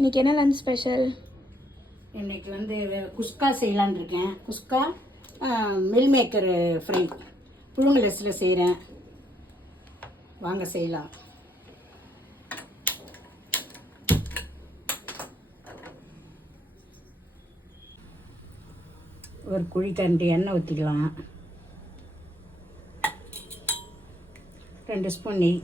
இன்றைக்கி என்ன lunch special? இன்றைக்கி வந்து குஸ்கா செய்யலான்னு இருக்கேன். குஸ்கா மில் மேக்கர் ஃப்ரை புழுங்கலரிசியில் செய்கிறேன். வாங்க செய்யலாம். ஒரு குழிக்கரண்டி எண்ணெய் ஊற்றிக்கலாம். 2 ஸ்பூன் நெய்,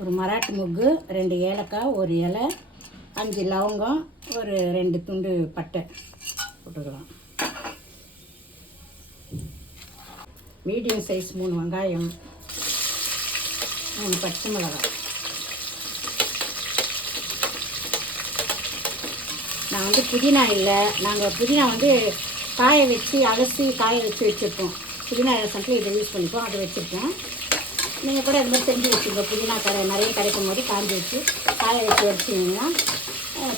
ஒரு மராட்டி முக்கு, 2 ஏலக்காய், ஒரு இலை, 5 லவங்கம், ஒரு 2 துண்டு பட்டை போட்டுக்கலாம். மீடியம் சைஸ் 3 வெங்காயம், 3 பச்சை மிளகாய். நான் வந்து புதினா இல்லை, நாங்கள் புதினா வந்து காய வச்சு அலசி காய வச்சுருப்போம். புதினா ரசத்தில் இதை யூஸ் பண்ணிப்போம், அதை வச்சுருப்போம். நீங்கள் கூட இது மாதிரி செஞ்சு வச்சுருங்க. புதினா நிறைய கிடைக்கும் போது காஞ்சி வச்சு காய வச்சு வச்சிங்கன்னா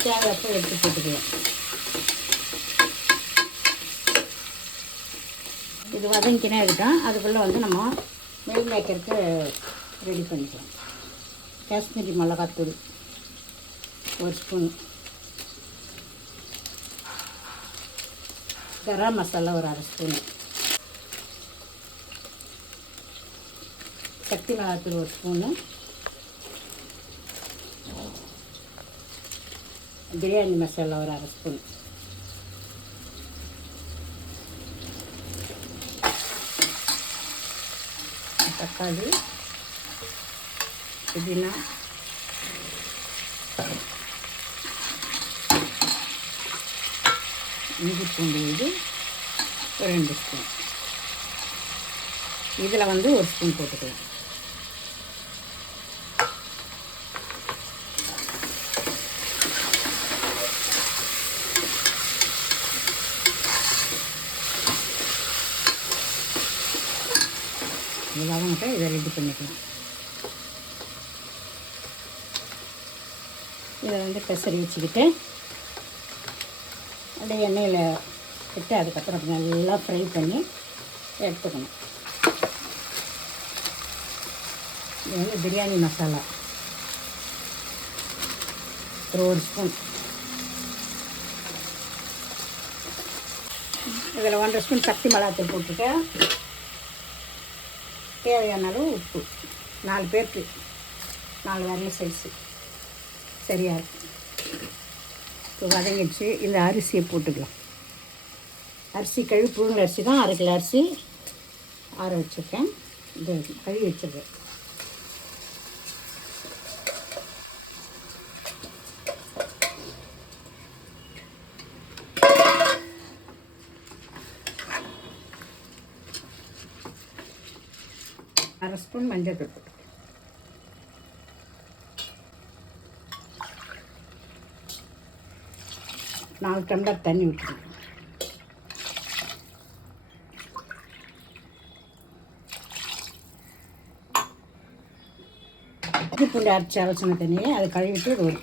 தேவையப்போ எடுத்து போட்டுக்குவோம். இது வதங்கினே இருக்கட்டும். அதுக்குள்ளே வந்து நம்ம மில் மேக்கருக்கு ரெடி பண்ணிக்கலாம். காஷ்மீரி மிளகாத்தூள் 1 ஸ்பூன், கரம் மசாலா ஒரு 1/2 ஸ்பூன், சக்தி மிளகாத்தூள் 1 ஸ்பூனு, பிரியாணி மசாலா ஒரு 1/2 ஸ்பூன், தக்காளி, புதினா, இஞ்சி பூண்டு இது ஒரு 2 ஸ்பூன். இதில் வந்து 1 ஸ்பூன் போட்டுக்கலாம். இது வதங்கிட்ட இதை ரெடி பண்ணிக்கலாம். இதை வந்து பெசரி வச்சுக்கிட்டு அப்படியே எண்ணெயில் விட்டு அதுக்கப்புறம் நல்லா ஃப்ரை பண்ணி எடுத்துக்கணும். இது வந்து பிரியாணி மசாலா ஒரு 1 ஸ்பூன். இதில் 1/2 ஸ்பூன் சக்தி மிளகாத்தூள் போட்டுட்டு தேவையான அளவு உப்பு. 4 பேருக்கு 4 வரல சைஸு சரியாக இருக்கும். இப்போ வதங்கிடுச்சு. இந்த அரிசியை போட்டுக்கலாம். அரிசி கழுவி புழுங்கல் அரிசி தான், 1/2 கிலோ அரிசி ஆற வச்சுருக்கேன். இது கழுவி வச்சுருக்கேன். அரை ஸ்பூன் மஞ்சள் தூள் போட்டு, நாலு டம்ளர் தண்ணி ஊற்றிக்கணும். இஞ்சி பூண்டு அரைச்சின தண்ணியை அதை கழுவிட்டு ஒரு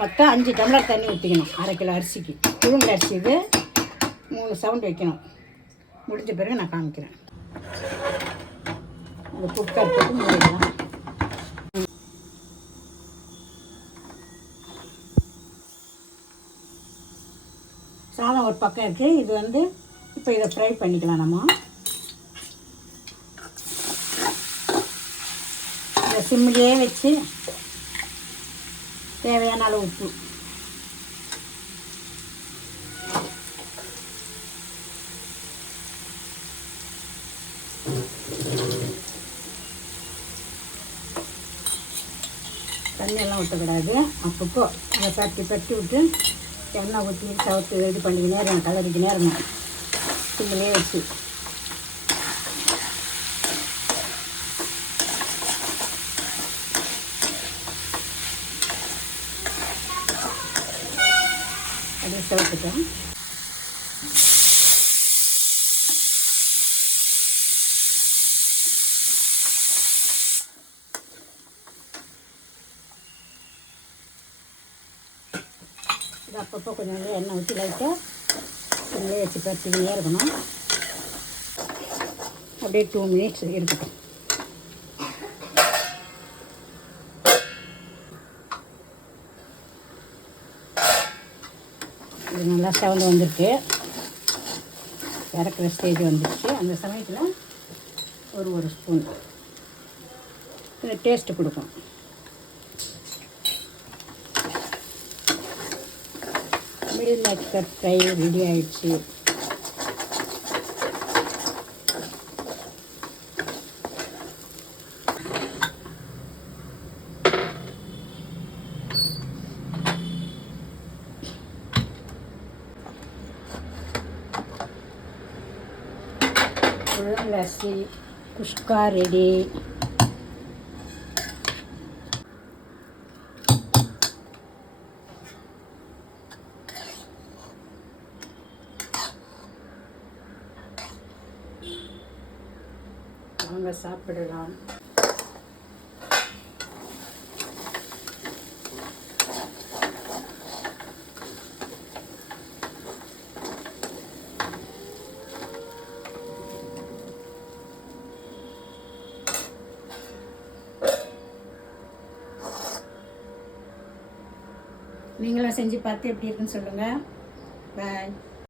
மொத்தம் 5 டம்ளர் தண்ணி ஊற்றிக்கணும். 1/2 கிலோ அரிசிக்கு. புழுங்கல் அரிசி இது 3 சவுண்ட் வைக்கணும். முடிஞ்ச பிறகு நான் காமிக்கிறேன். இந்த குக்கர் போட்டு மூடிடலாம். சாதம் ஒரு பக்கம் இருக்குது. இது வந்து இப்போ இதை ஃப்ரை பண்ணிக்கலாம். நம்ம இதை சிம்மிலேயே வச்சு தேவையான அளவு உப்பு, தண்ணியெல்லாம் ஊற்றக்கூடாது. அப்பப்போ அதை பட்டி விட்டு எண்ணெய் ஊற்றி சவுத்து இது பண்ணிக்கினே இருக்கணும், கலரிக்கினே இருக்கணும். சிம்மிலே வச்சு அப்படியே சவுத்துட்டேன். இது அப்பப்போ கொஞ்சம் எண்ணெய் ஊற்றி லைட்டாக சிம்மிலே வச்சு பற்றிக்கினே இருக்கணும். அப்படியே 2 மினிட்ஸ் இருக்கட்டும். இது நல்லா செவந்து வந்திருக்கு. இறக்குற ஸ்டேஜ் வந்துடுச்சு. அந்த சமயத்தில் ஒரு ஸ்பூன் இது டேஸ்ட்டு கொடுக்கும். மீல் மேக்கர் ஃப்ரை ரெடி ஆகிடுச்சு. லஸ்ஸி குஷ்கா ரெடி. வாங்க சாப்பிடலாம். நீங்களும் செஞ்சு பார்த்து எப்படி இருக்குன்னு சொல்லுங்கள். பாய்.